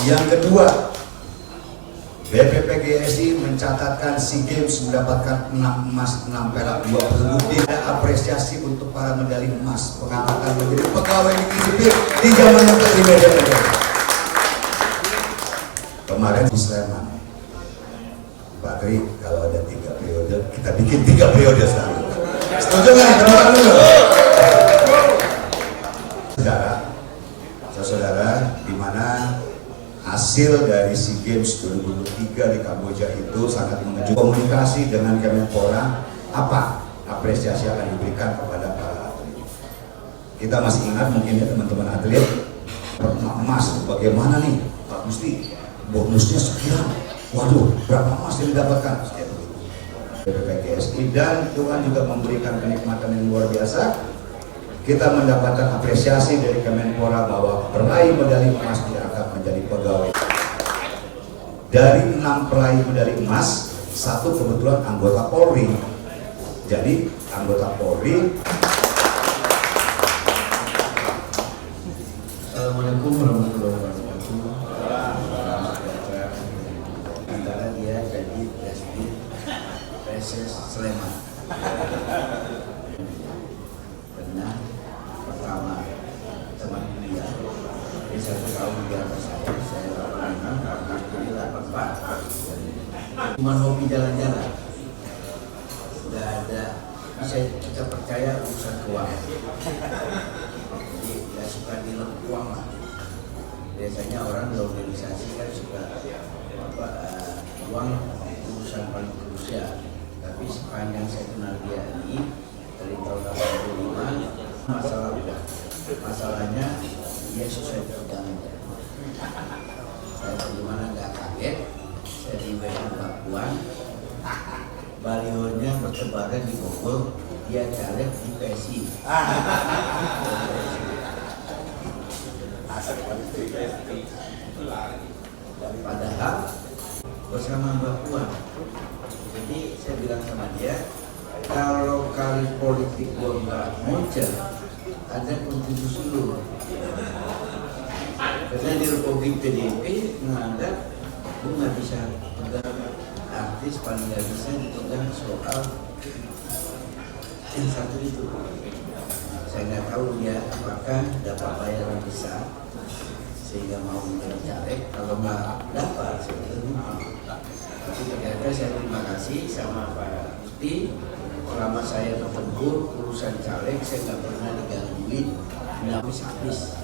Yang kedua, BPPGSI mencatatkan SEA Games mendapatkan 6 emas, 6 perak, 2 perunggu. Tidak apresiasi untuk para medali emas pengangkatan menjadi pegawai negeri sipil di zaman yang di media. Kemarin di Sleman, Pak Tri, kalau ada 3 periode, kita bikin 3 periode selalu. Setuju nggak? Teman-teman dulu. Saudara, di mana hasil dari SEA Games 2023 di Kamboja itu sangat mengejutkan. Komunikasi dengan Kemenpora, apa apresiasi akan diberikan kepada para atlet. Kita masih ingat mungkin ya teman-teman atlet, emas bagaimana nih Pak Gusti, bonusnya sekian, waduh berapa emas yang didapatkan, BPPGSI, dan Tuhan juga memberikan kenikmatan yang luar biasa. Kita mendapatkan apresiasi dari Kemenpora bahwa peraih medali emas diangkat menjadi pegawai. Dari 6 peraih medali emas, 1 kebetulan anggota Polri. Jadi anggota Polri. Assalamualaikum warahmatullahi wabarakatuh. Antara dia jadi Presiden PSS Sleman. Pernah pertama teman dia, dia 1 tahun di atas saya 85, kakak jadi 84. Cuma hobi jalan-jalan, nggak ada, kita percaya urusan keuangan. Jadi nggak suka dilem uang lah. Biasanya orang di organisasi kan suka uang urusan paling krusial. Tapi sepanjang saya kenal dia ini dari tahun 85, masalahnya dia sesuai pegangan. Saya bagaimana nggak kaget, saya di WA Mbak Puan, balihonya bertebaran di Bogor, dia caleg di PSI. Padahal bersama Mbak Puan. Jadi saya bilang sama dia, kalau kali politik gue nggak muncul, ada kontribusi lu. Karena di Republik PDIP menganggap gue nggak bisa pegang artis, paling nggak bisa dipegang soal yang satu itu. Saya nggak tahu dia apakah dapat bayaran besar sehingga mau menjadi caleg. Kalau nggak dapat, sebetulnya. Tapi ternyata saya terima kasih sama Pak Gusti. Selama saya bertempur urusan caleg, saya nggak pernah digangguin habis-habis.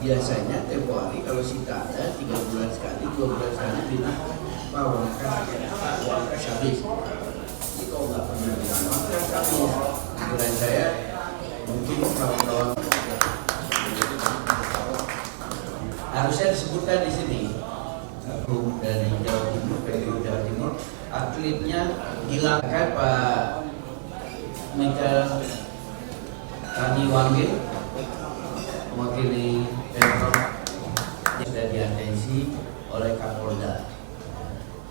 Biasanya tempo hari kalau sita ada 3 bulan sekali, 2 bulan sekali bilang Pak uang kas habis. Jadi kalau nggak pernah bilang uang kas habis, pikiran saya mungkin kawan-kawan harusnya disebutkan di sini. Dari Jawa Timur, PGRI Jawa Timur, atletnya hilangkan Pak Michael Taniwangi, mewakili Pemprov, sudah diatensi oleh Kapolda.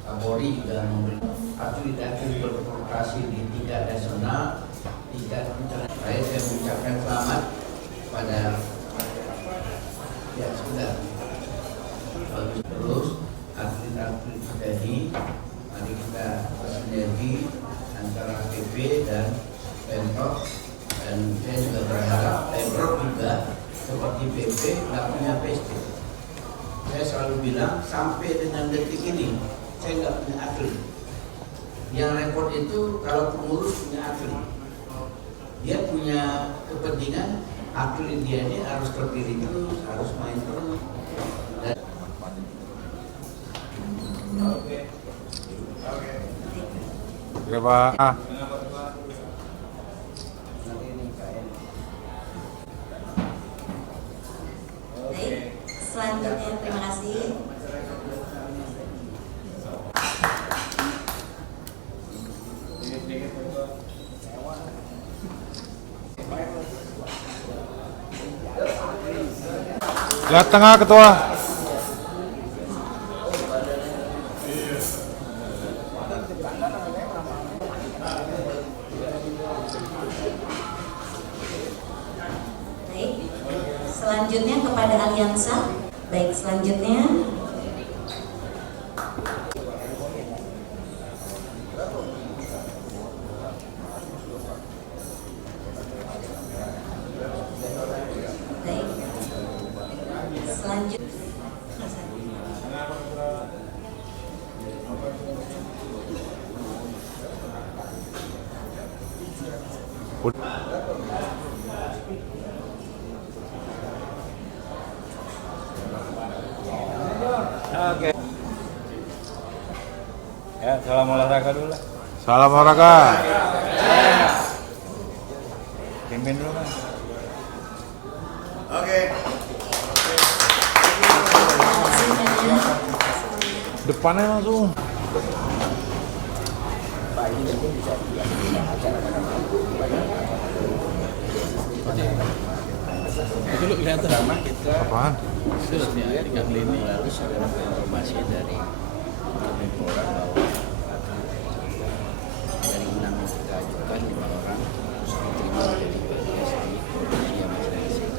Kapolri juga memberi atlet-atlet berprestasi di tingkat nasional, tingkat internasional. Saya mengucapkan selamat pada ya sudah bagus terus atlet-atlet tadi. Mari kita bersinergi antara PP dan Pemprov, dan saya juga berharap Pemprov juga seperti PP nggak punya PST. Saya selalu bilang sampai dengan detik ini saya nggak punya atlet. Yang repot itu kalau pengurus punya atlet, dia punya kepentingan atlet dia ini harus terpilih terus, harus main terus. Oke Pak. Baik, selanjutnya terima kasih. Lihat tengah ketua. Baik, selanjutnya kepada Aliansa Baik, selanjutnya baik, selanjutnya Oke. Ya, salam olahraga dulu lah. Salam olahraga. Pimpin dulu kan. Oke. Depannya langsung. Itu lu kelihatan Pertama kita Apaan? sudah tinggal klinik. lalu sudah dapat informasi dari Kemenpora bahwa dari 6 yang kita ajukan 5 orang diterima menjadi PNS di Polisi Masing-masing.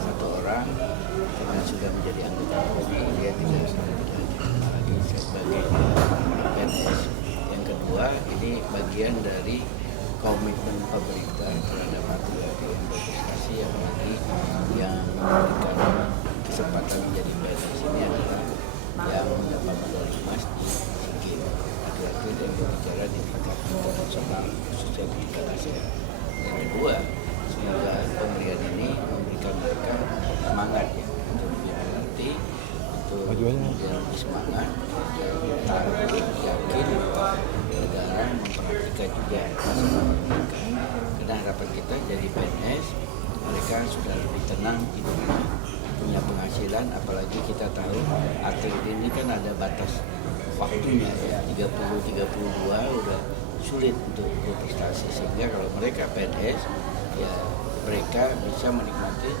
1 orang karena sudah menjadi anggota Polri dia tidak lagi sebagai PNS. Yang kedua ini bagian dari komitmen pemerintah terhadap atlet yang berprestasi apalagi yang memberikan kesempatan menjadi PNS ini adalah yang mendapat medali emas di SEA Games laki-laki dan berbicara di tingkat internasional khususnya di tingkat ASEAN. Yang kedua, semoga pemberian ini memberikan mereka semangat ya untuk lebih berlatih, untuk menjadi lebih semangat, tarik, yakin, negara memperhatikan juga masalah mereka. Karena harapan kita jadi PNS mereka sudah lebih tenang hidupnya, punya penghasilan, apalagi kita tahu atlet ini kan ada batas waktunya ya 30-32 udah sulit untuk berprestasi, sehingga kalau mereka PNS ya mereka bisa menikmati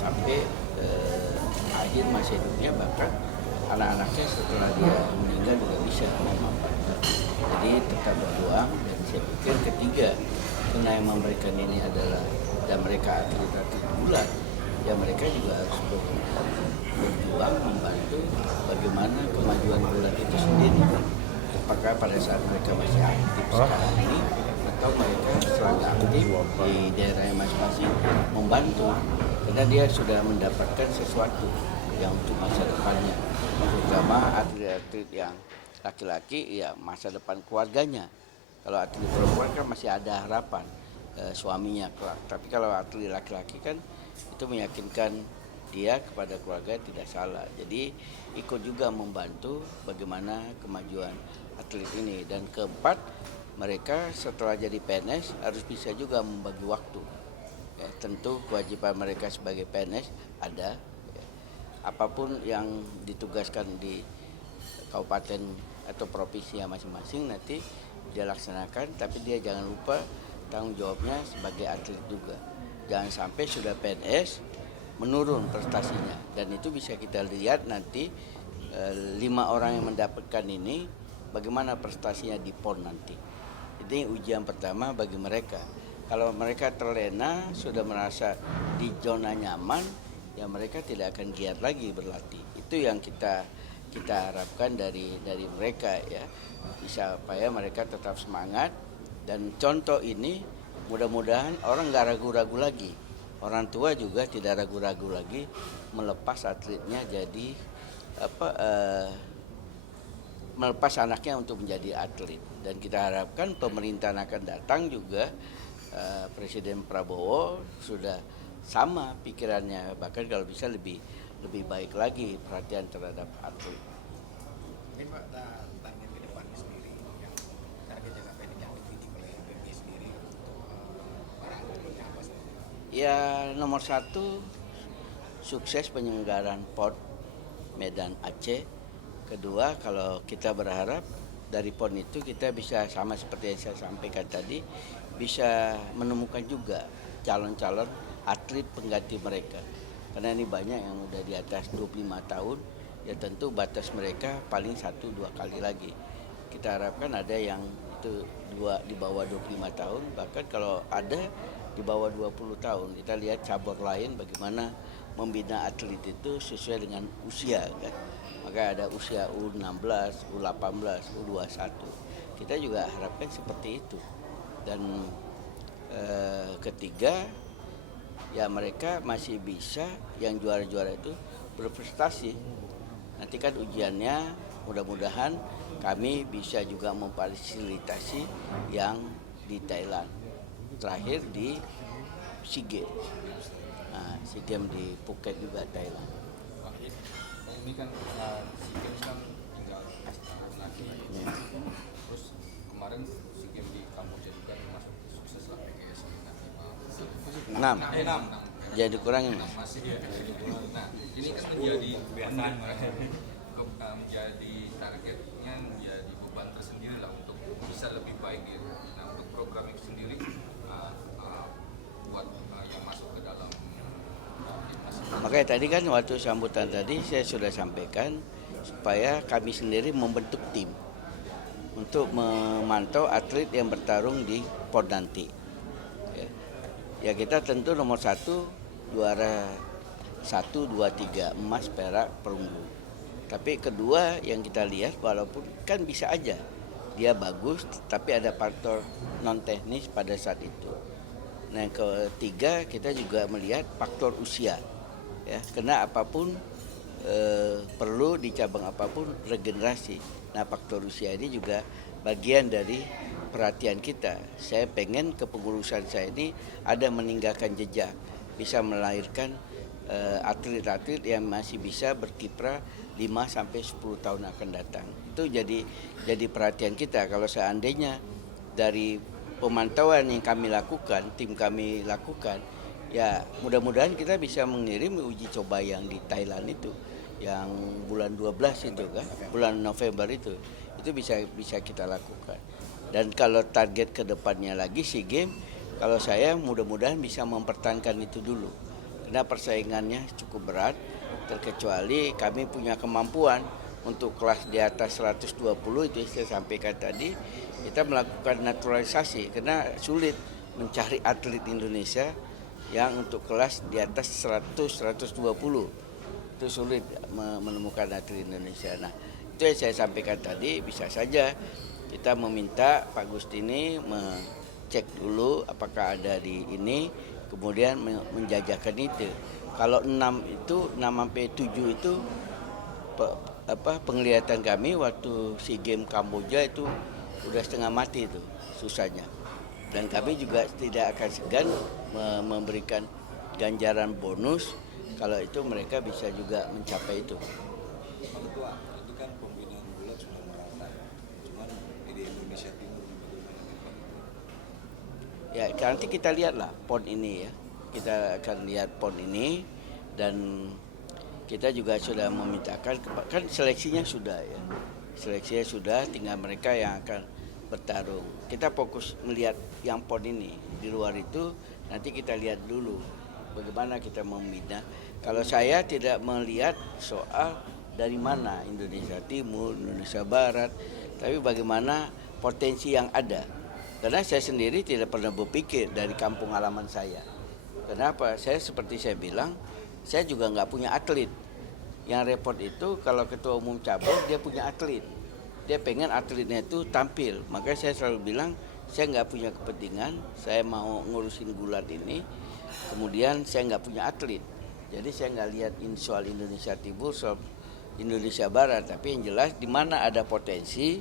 sampai akhir masa hidupnya, bahkan anak-anaknya setelah dia meninggal juga bisa memanfaatkan. Jadi tetap berdoa, dan saya pikir ketiga karena yang memberikan ini adalah dan mereka atlet-atlet bulat, ya mereka juga harus berjuang membantu bagaimana kemajuan bulat itu sendiri. Apakah pada saat mereka masih aktif sekarang ini atau mereka selalu aktif di daerahnya masing-masing membantu, karena dia sudah mendapatkan sesuatu yang untuk masa depannya, terutama atlet-atlet yang laki-laki ya masa depan keluarganya. Kalau atlet perempuan kan masih ada harapan suaminya kelak, tapi kalau atlet laki-laki kan itu meyakinkan dia kepada keluarga tidak salah. Jadi ikut juga membantu bagaimana kemajuan atlet ini. Dan keempat, mereka setelah jadi PNS harus bisa juga membagi waktu. Ya, tentu kewajiban mereka sebagai PNS ada. Ya, apapun yang ditugaskan di kabupaten atau provinsi masing-masing nanti dia laksanakan, tapi dia jangan lupa tanggung jawabnya sebagai atlet juga. Jangan sampai sudah PNS menurun prestasinya, dan itu bisa kita lihat nanti 5 orang yang mendapatkan ini bagaimana prestasinya di PON nanti. Ini ujian pertama bagi mereka. Kalau mereka terlena sudah merasa di zona nyaman, ya mereka tidak akan giat lagi berlatih. Itu yang kita harapkan dari mereka ya, bisa supaya mereka tetap semangat. Dan contoh ini mudah-mudahan orang nggak ragu-ragu lagi, orang tua juga tidak ragu-ragu lagi melepas atletnya jadi melepas anaknya untuk menjadi atlet. Dan kita harapkan pemerintahan akan datang juga Presiden Prabowo sudah sama pikirannya, bahkan kalau bisa lebih baik lagi perhatian terhadap atlet. Mungkin Pak, target ke depannya sendiri, yang target jangka pendek yang dibidik oleh PBB sendiri untuk para atletnya apa sih? Ya nomor 1 sukses penyelenggaraan PON Medan Aceh. Kedua, kalau kita berharap dari PON itu kita bisa sama seperti yang saya sampaikan tadi, bisa menemukan juga calon-calon atlet pengganti mereka. Karena ini banyak yang udah di atas 25 tahun, ya tentu batas mereka paling 1-2 kali lagi. Kita harapkan ada yang itu di bawah 25 tahun, bahkan kalau ada di bawah 20 tahun. Kita lihat cabur lain bagaimana membina atlet itu sesuai dengan usia kan. Maka ada usia U16, U18, U21. Kita juga harapkan seperti itu. Dan ketiga, ya mereka masih bisa yang juara-juara itu berprestasi. Nanti kan ujiannya mudah-mudahan kami bisa juga memfasilitasi yang di Thailand. Terakhir di SEA Games. Nah, SEA Games di Phuket juga Thailand. Pak, ini kan SEA Games kan tinggal setahun lagi. Terus kemarin SEA Games di Kamboja juga termasuk sukses lah PKS nanti Enam. 6. Jadi kurangin. Masih ya. Nah, ini kan menjadi kebiasaan menjadi targetnya menjadi beban tersendiri lah untuk bisa lebih baik gitu. Nah, untuk program itu sendiri buat yang masuk ke dalam Makanya tadi kan waktu sambutan tadi saya sudah sampaikan supaya kami sendiri membentuk tim untuk memantau atlet yang bertarung di PON nanti. Ya kita tentu nomor 1 juara 1, 2, 3 emas, perak, perunggu. Tapi kedua yang kita lihat walaupun kan bisa aja dia bagus tapi ada faktor non teknis pada saat itu. Nah yang ketiga kita juga melihat faktor usia. Ya, karena apapun perlu di cabang apapun regenerasi. Nah faktor usia ini juga bagian dari perhatian kita. Saya pengen kepengurusan saya ini ada meninggalkan jejak, bisa melahirkan atlet-atlet yang masih bisa berkiprah 5-10 tahun akan datang. Itu jadi perhatian kita. Kalau seandainya dari pemantauan yang kami lakukan, tim kami lakukan, ya mudah-mudahan kita bisa mengirim uji coba yang di Thailand itu, yang bulan 12 itu kan, bulan November itu bisa kita lakukan. Dan kalau target kedepannya lagi SEA Games, kalau saya mudah-mudahan bisa mempertahankan itu dulu. Karena persaingannya cukup berat, terkecuali kami punya kemampuan untuk kelas di atas 120 itu saya sampaikan tadi, kita melakukan naturalisasi karena sulit mencari atlet Indonesia yang untuk kelas di atas 100-120 itu sulit menemukan atlet Indonesia. Nah itu yang saya sampaikan tadi, bisa saja kita meminta Pak Gustini cek dulu apakah ada di ini, kemudian menjajakan itu. Kalau 6 sampai 7 itu penglihatan kami waktu SEA Games Kamboja itu udah setengah mati itu susahnya. Dan kami juga tidak akan segan memberikan ganjaran bonus kalau itu mereka bisa juga mencapai itu. Pak Ketua, ini kan pembinaan gulat sudah merata, cuman di Indonesia Timur Ya nanti kita lihatlah PON ini ya, kita akan lihat PON ini dan kita juga sudah memintakan, kan seleksinya sudah ya, seleksinya sudah, tinggal mereka yang akan bertarung. Kita fokus melihat yang PON ini, di luar itu nanti kita lihat dulu bagaimana kita membina. Kalau saya tidak melihat soal dari mana Indonesia Timur, Indonesia Barat, tapi bagaimana potensi yang ada. Karena saya sendiri tidak pernah berpikir dari kampung halaman saya. Kenapa? Saya seperti saya bilang, saya juga nggak punya atlet. Yang repot itu kalau ketua umum cabang dia punya atlet. Dia pengen atletnya itu tampil. Makanya saya selalu bilang, saya nggak punya kepentingan, saya mau ngurusin gulat ini, kemudian saya nggak punya atlet. Jadi saya nggak lihat soal Indonesia Timur, soal Indonesia Barat, tapi yang jelas di mana ada potensi,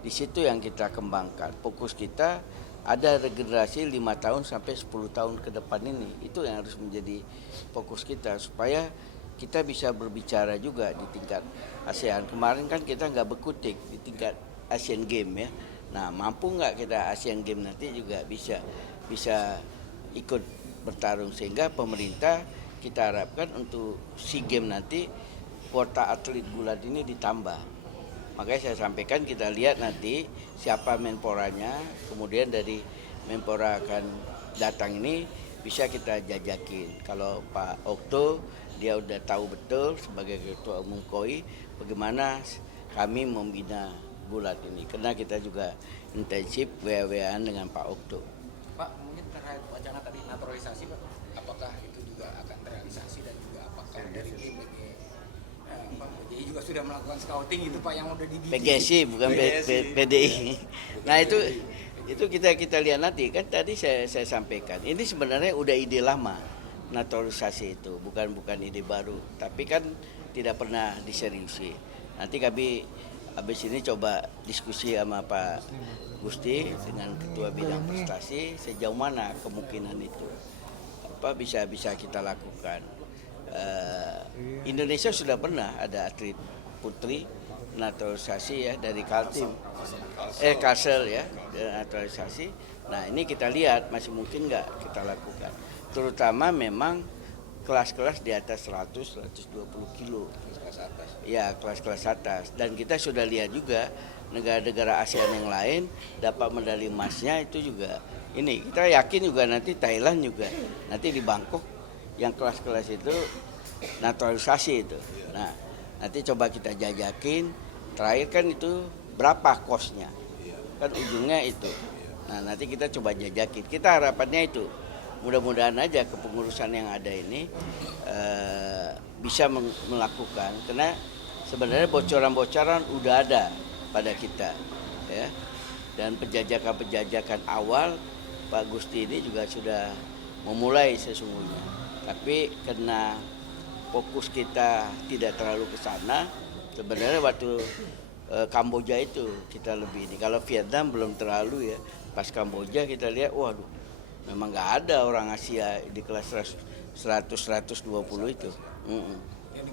di situ yang kita kembangkan. Fokus kita ada regenerasi 5 tahun sampai 10 tahun ke depan ini. Itu yang harus menjadi fokus kita supaya kita bisa berbicara juga di tingkat ASEAN. Kemarin kan kita nggak berkutik di tingkat Asian Games ya. Nah mampu nggak kita Asian Games nanti juga bisa ikut bertarung, sehingga pemerintah kita harapkan untuk SEA Games nanti kuota atlet gulat ini ditambah. Makanya saya sampaikan kita lihat nanti siapa menporanya, kemudian dari menpora akan datang ini bisa kita jajakin. Kalau Pak Okto dia udah tahu betul sebagai ketua umum KOI bagaimana kami membina gulat ini, karena kita juga intensif WA-WAan dengan Pak Okto. Pak, mungkin terkait wacana tadi naturalisasi Pak, apakah itu juga akan terrealisasi dan juga apa sudah melakukan scouting itu Pak yang udah di PGSI bukan PDI. Nah itu kita lihat nanti kan tadi saya sampaikan ini sebenarnya udah ide lama naturalisasi itu bukan ide baru tapi kan tidak pernah diseriusi. Nanti kami habis ini coba diskusi sama Pak Gusti dengan Ketua Bidang Prestasi sejauh mana kemungkinan itu apa bisa kita lakukan. Indonesia sudah pernah ada atlet putri naturalisasi ya dari Kaltim, Kalsel ya naturalisasi. Nah ini kita lihat masih mungkin nggak kita lakukan, terutama memang kelas-kelas di atas 100-120 kilo. Ya kelas-kelas atas. Dan kita sudah lihat juga negara-negara ASEAN yang lain dapat medali emasnya itu juga. Ini kita yakin juga nanti Thailand juga nanti di Bangkok yang kelas-kelas itu naturalisasi itu. Nah, nanti coba kita jajakin. Terakhir kan itu berapa kosnya? Kan ujungnya itu. Nah, nanti kita coba jajakin. Kita harapannya itu. Mudah-mudahan aja kepengurusan yang ada ini bisa melakukan. Karena sebenarnya bocoran-bocoran udah ada pada kita, ya. Dan penjajakan awal Pak Gusti ini juga sudah memulai sesungguhnya. Tapi karena fokus kita tidak terlalu ke sana, sebenarnya waktu Kamboja itu kita lebih ini. Kalau Vietnam belum terlalu ya. Pas Kamboja kita lihat, waduh, memang nggak ada orang Asia di kelas 100-120 itu.